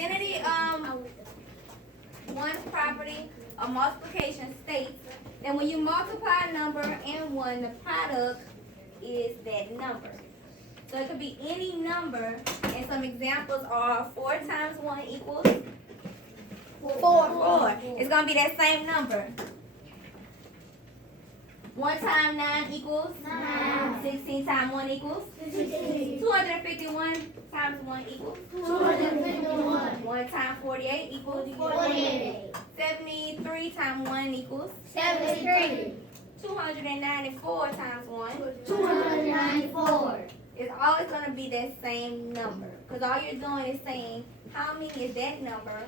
Identity, one property of multiplication states that when you multiply a number and one, the product is that number. So it could be any number, and some examples are 4 times 1 equals 4. It's going to be that same number. 1 times 9 equals 9. 16 times 1 equals 16. 251 times 1 equals 251. 1 times 48 equals 48. 73 times 1 equals 73. 294 times 1. 294. It's always going to be that same number. Because all you're doing is saying how many is that number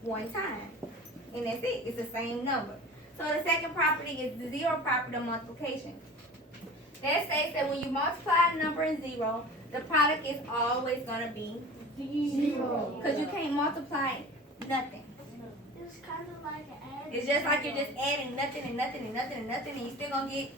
one time. And that's it. It's the same number. So the second property is the zero property of multiplication. That states that when you multiply a number and zero, the product is always going to be 0. because you can't multiply nothing. It's kind of like an add. It's just like you're just adding nothing and nothing and nothing and nothing, and you're still going to get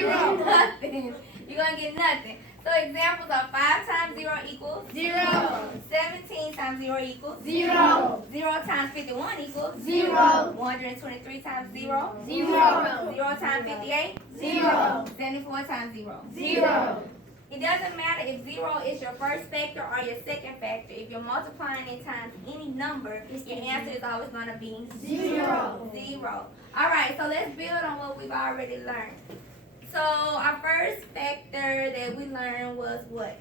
0. nothing. You're going to get nothing. So examples are 5 times 0 equals 0. 17 times 0 equals 0. 0 times 51 equals 0. 123 times 0 0. 0 times 58 0. 74 times 0. 0. It doesn't matter if 0 is your first factor or your second factor. If you're multiplying in times any number, your answer is always going to be 0. 0. All right, so let's build on what we've already learned. So our first factor that we learned was what?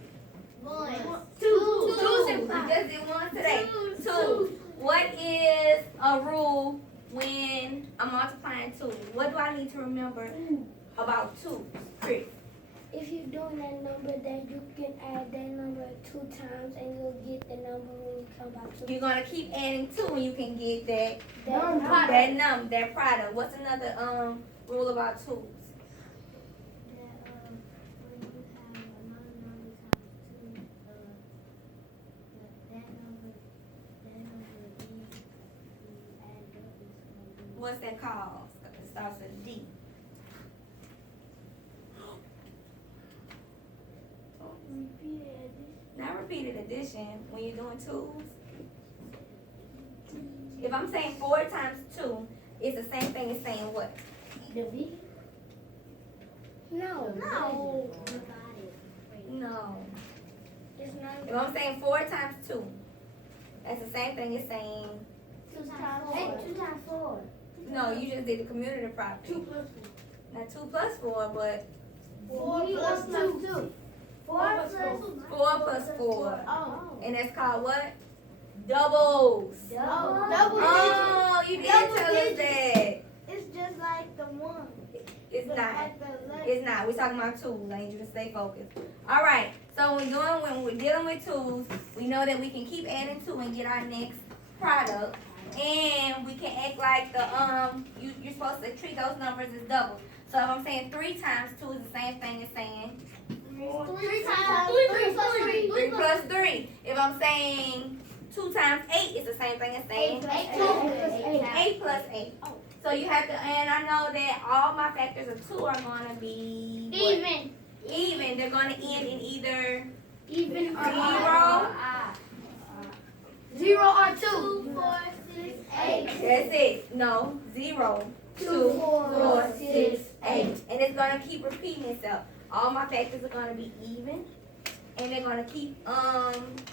1. 2. 2. We just did one today. 2. 2. What is a rule when I'm multiplying 2? What do I need to remember about 2, Chris? If you're doing that number, then you can add that number 2 times and you'll get the number when you come back to You're going to keep adding 2 and you can get that that that product. What's another rule about 2? What's that called? It starts with D. Not repeated addition when you're doing 2s. If I'm saying 4 times 2, it's the same thing as saying what? No. No. It's not. If I'm saying 4 times 2, that's the same thing as saying, 2 times 4. 2 times 4. no, you just did the commutative property. 2 plus 4. Not 2 plus 4, but 4 plus 2. 4 plus 4 plus 4. Oh. And that's called what? Doubles. Double Oh, you did Double tell us digit. that. It's just like the 1. It's But not. like the letter. It's not. We're talking about 2s. I need you to stay focused. All right. So when we're dealing with 2s, we know that we can keep adding 2 and get our next product. And we can act like you're supposed to treat those numbers as double. So if I'm saying 3 times 2 is the same thing as saying 3 times 3 plus 3. 3 plus 3. If I'm saying 2 times 8, it's the same thing as saying 8 plus 8. So you have to, and I know that all my factors of 2 are going to be what? Even. Even. They're going to end in either Even or 0. 0 or 2. 4, 6, 8. That's it. No. 0, 2, 4, 6, 8. And it's going to keep repeating itself. All my factors are going to be even. And they're going to keep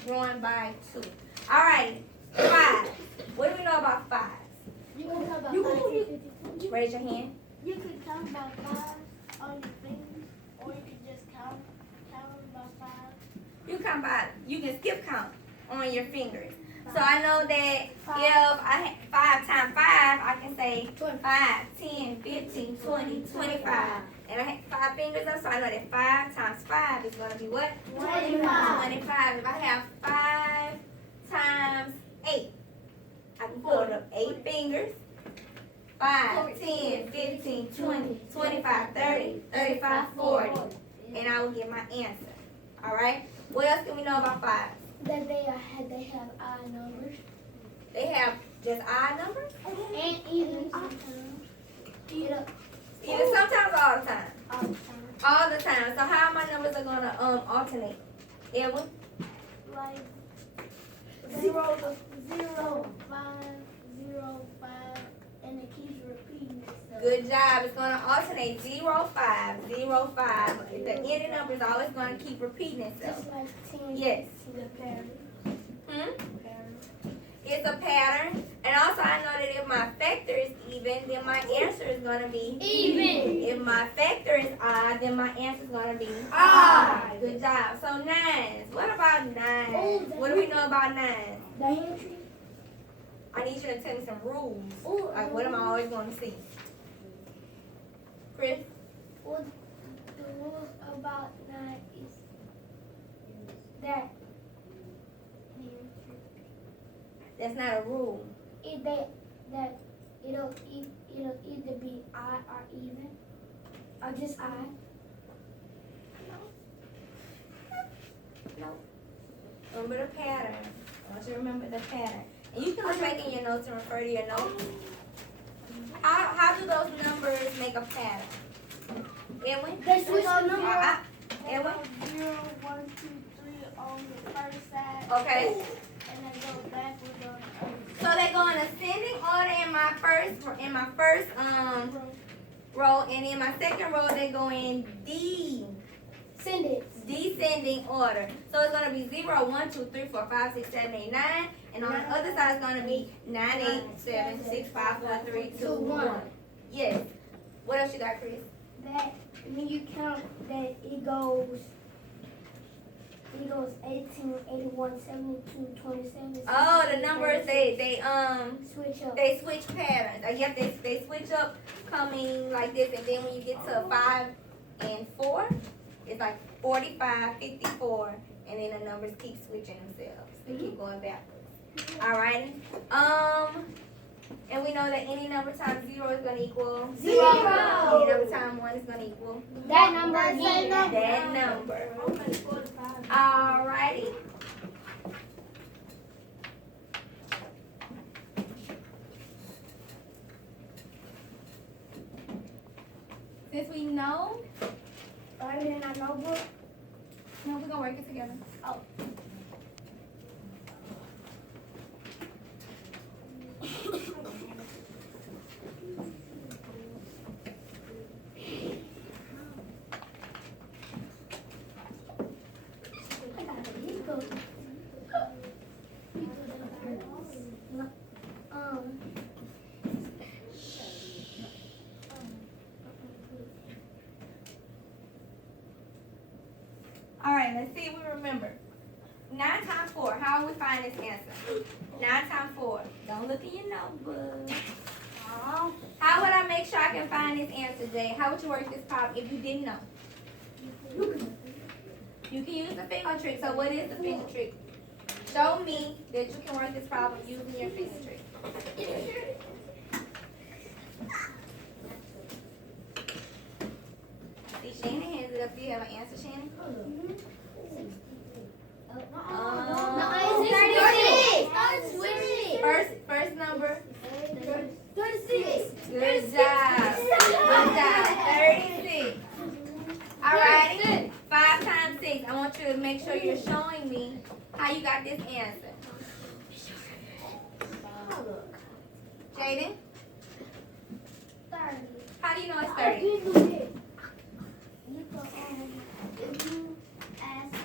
growing by 2. All right. 5. What do we know about 5? You can count about You 5. Raise your hand. You can count about 5 on your fingers, or you can just count about 5. You can skip count on your fingers. So I know that if I have 5 times 5, I can say 5, 10, 15, 20, 25. And I have 5 fingers up, so I know that 5 times 5 is going to be what? 25. 25. If I have 5 times 8, I can put up 8 fingers. 5, 10, 15, 20, 25, 30, 35, 40. And I will get my answer. All right? What else can we know about 5? That they have odd numbers. They have just odd numbers? And even sometimes. Either sometimes or all the time. All the time. All the time. So how my numbers are gonna alternate? Edwin? Like zero, 0, 5, and it keeps repeating itself. Good job. It's gonna alternate 0, 5, 0, 5. The ending number is always gonna keep repeating itself. Just like 10. Yes. The pattern. It's a pattern. And also I know that if my factor is even, then my answer is gonna be Even. If my factor is odd, then my answer is gonna be Odd. Good job. So nines. What about nines? Oh, What do we know about nines? The entry. I need you to tell me some rules. Oh, Like what am I always gonna see? Chris? Well, the rules about 9 is that That's not a rule. that it'll either be odd or even, or just odd. No. Remember the pattern. I want you to remember the pattern. And you can look back in your notes and refer to your notes. How do those numbers make a pattern? Edwin? They switch the number. Edwin? 0, 1, 2, 3 on the first side. Okay. And then go backwards on the other So they go in ascending order in my first row, and in my second row they go in descending order. So it's gonna be 0, 1, 2, 3, 4, 5, 6, 7, 8, 9, and on the other side it's gonna be 9, 8, 7, 6, 5, 4, 3, 2, 1. Yes. What else you got, Chris? That when you count that it goes 18, 81, 72, 27. Oh, the numbers they switch up. they switch patterns. Yep, they switch up coming like this, and then when you get to 5 and 4, it's like 45, 54, and then the numbers keep switching themselves. They keep going backwards. Alrighty. And we know that any number times 0 is gonna equal 0. Any number times 1 is gonna equal That number again. that number. Alrighty. Since we know, Write it in our notebook. no, we're gonna work it together. Oh. Alright, let's see if we remember. 9 times 4, how will we find this answer? 9 times 4. Don't look in your notebook. How would I make sure I can find this answer, Jay? How would you work this problem if you didn't know? You can use the finger trick. So what is the finger trick? Show me that you can work this problem using your finger trick. See, Shannon hands it up. Do you have an answer, Shannon? First number. 36. Good job. Good job. 36. Alrighty. 5 times 6. I want you to make sure you're showing me how you got this answer. Jaden, 30. how do you know it's 30? You can, if you add 6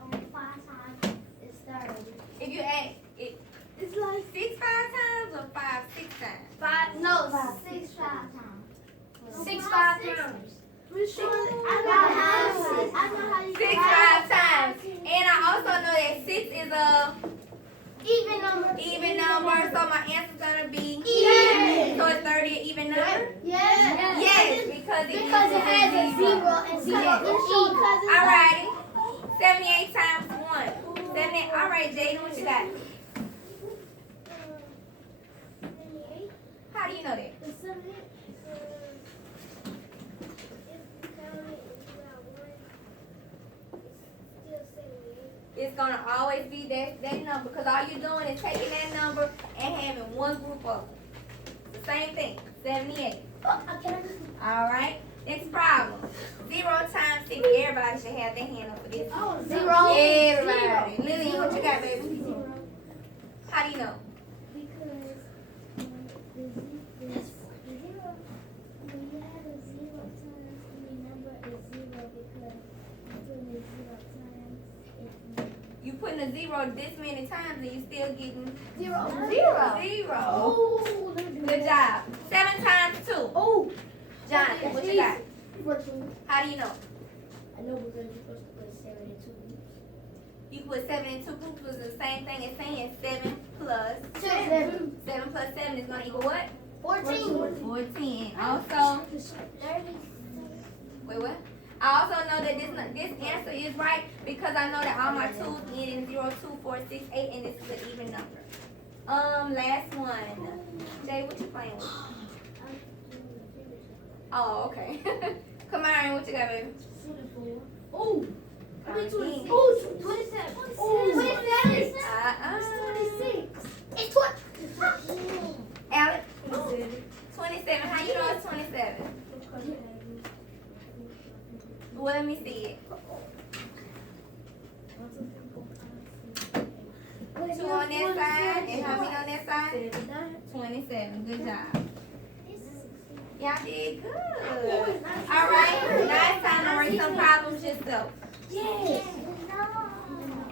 on 5 times, it's 30. If you add it, It's like 6 5 times or 5 6 times? 5, no, 6 5 times. 6 5 times. I know how you 6 5 times. And I also know that 6 is a Even number. even number, so my answer's gonna be Even. So is 30 an even number? Yes. Yes, because Because it has a 0 and 0 Yes. is Alrighty. 78 times 1. 78. Alright, Jaden, what you got? How do you know that? It's gonna always be that number, because all you're doing is taking that number and having one group of them. The same thing. 78. Alright. Next problem. 0 times 6. Everybody should have their hand up for this. Zero. Everybody. Lillian, what you got, baby? How do you know? Because the zero, when you add a 0 times any number is 0 because when it's 0 times it's You putting a 0 this many times and you still getting 0. 0. Oh, Good job. 7 times 2. Oh, Jonathan, what you got? 14. How do you know? I know because you're supposed to put 7 in 2 groups. You put 7 in 2 groups was the same thing as saying 7 plus 7. 7 plus 7 is going to equal what? 14. 14. Also, 30. wait, what? I also know that this answer is right because I know that all my 2's end in 0, 2, 4, 6, 8, and this is an even number. Last one. Jay, what you playing with? Oh, okay. Come on, what you got, baby? 24. Oh. Again. 27. Oh, 27. It's 26. It's 20. Alex? 27. How you know it's 27? Well, let me see it. 2 on that side, and how many on that side? 27. Good job. Y'all did good. All right, now it's time to write some problems yourself. Yes.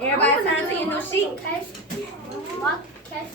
Everybody turn to your new sheet. Cash. Cash.